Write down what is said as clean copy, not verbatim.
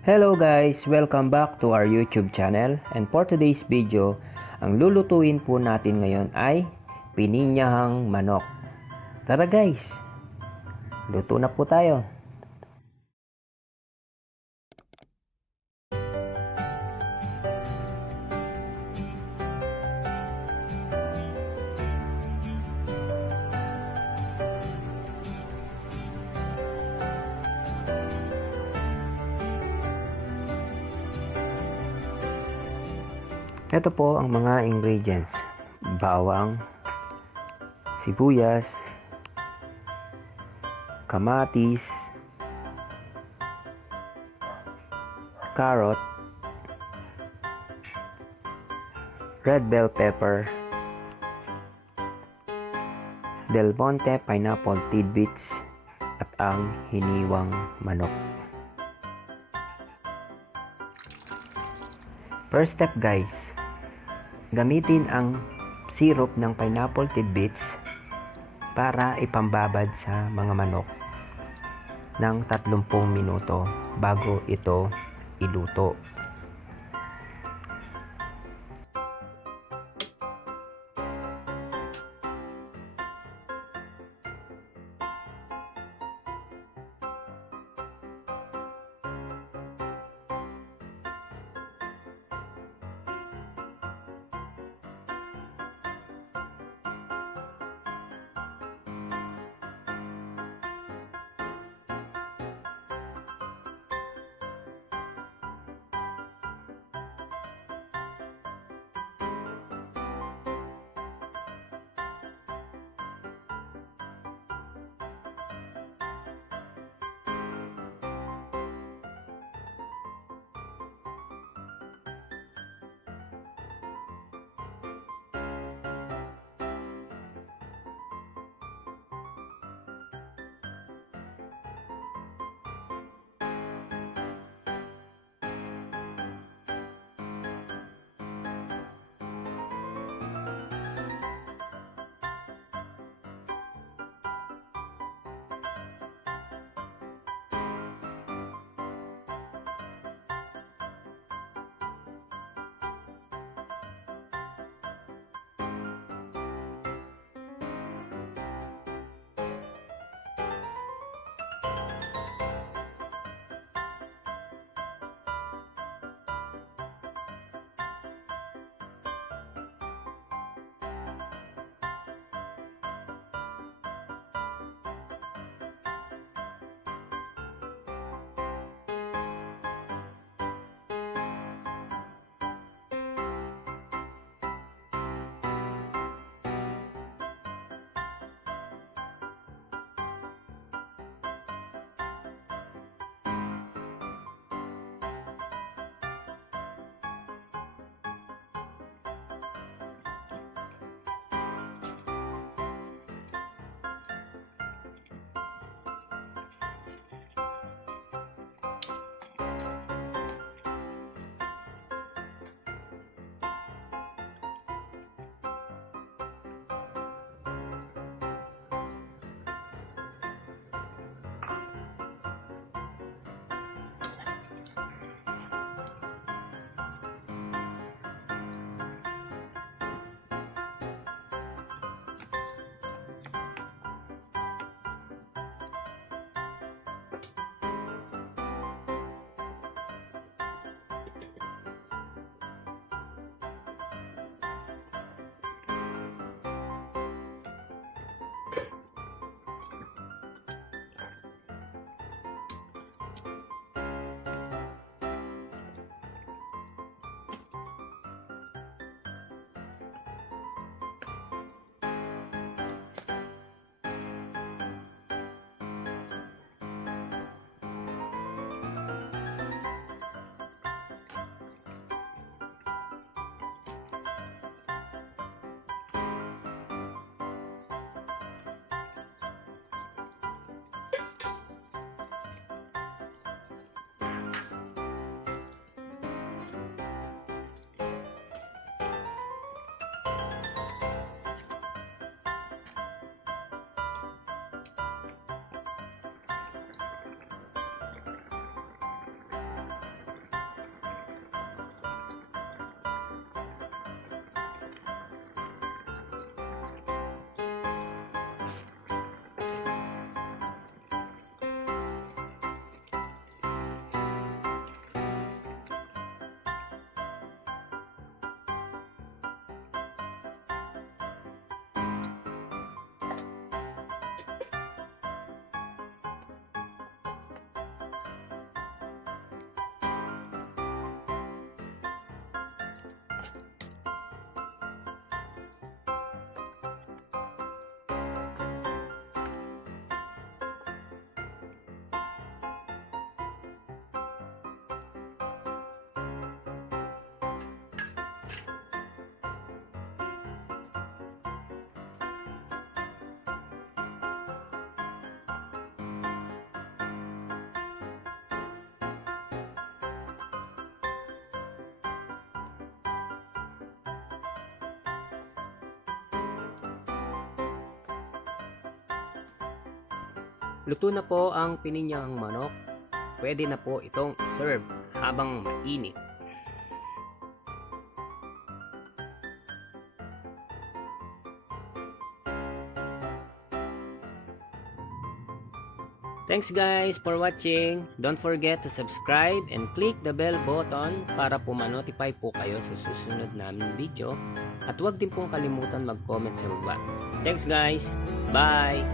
Hello guys! Welcome back to our YouTube channel, and for today's video, ang lulutuin po natin ngayon ay pininyahang manok. Tara guys! Luto na po tayo! Ito po ang mga ingredients: bawang, sibuyas, kamatis, carrot, red bell pepper, Del Monte pineapple tidbits, at ang hiniwang manok. First step guys, gamitin ang syrup ng pineapple tidbits para ipambabad sa mga manok ng 30 minuto bago ito iluto. Luto na po ang pininyahang manok. Pwede na po itong serve habang mainit. Thanks guys for watching. Don't forget to subscribe and click the bell button para po ma-notify po kayo sa susunod naming video. At huwag din pong kalimutan mag-comment sa baba. Thanks guys. Bye!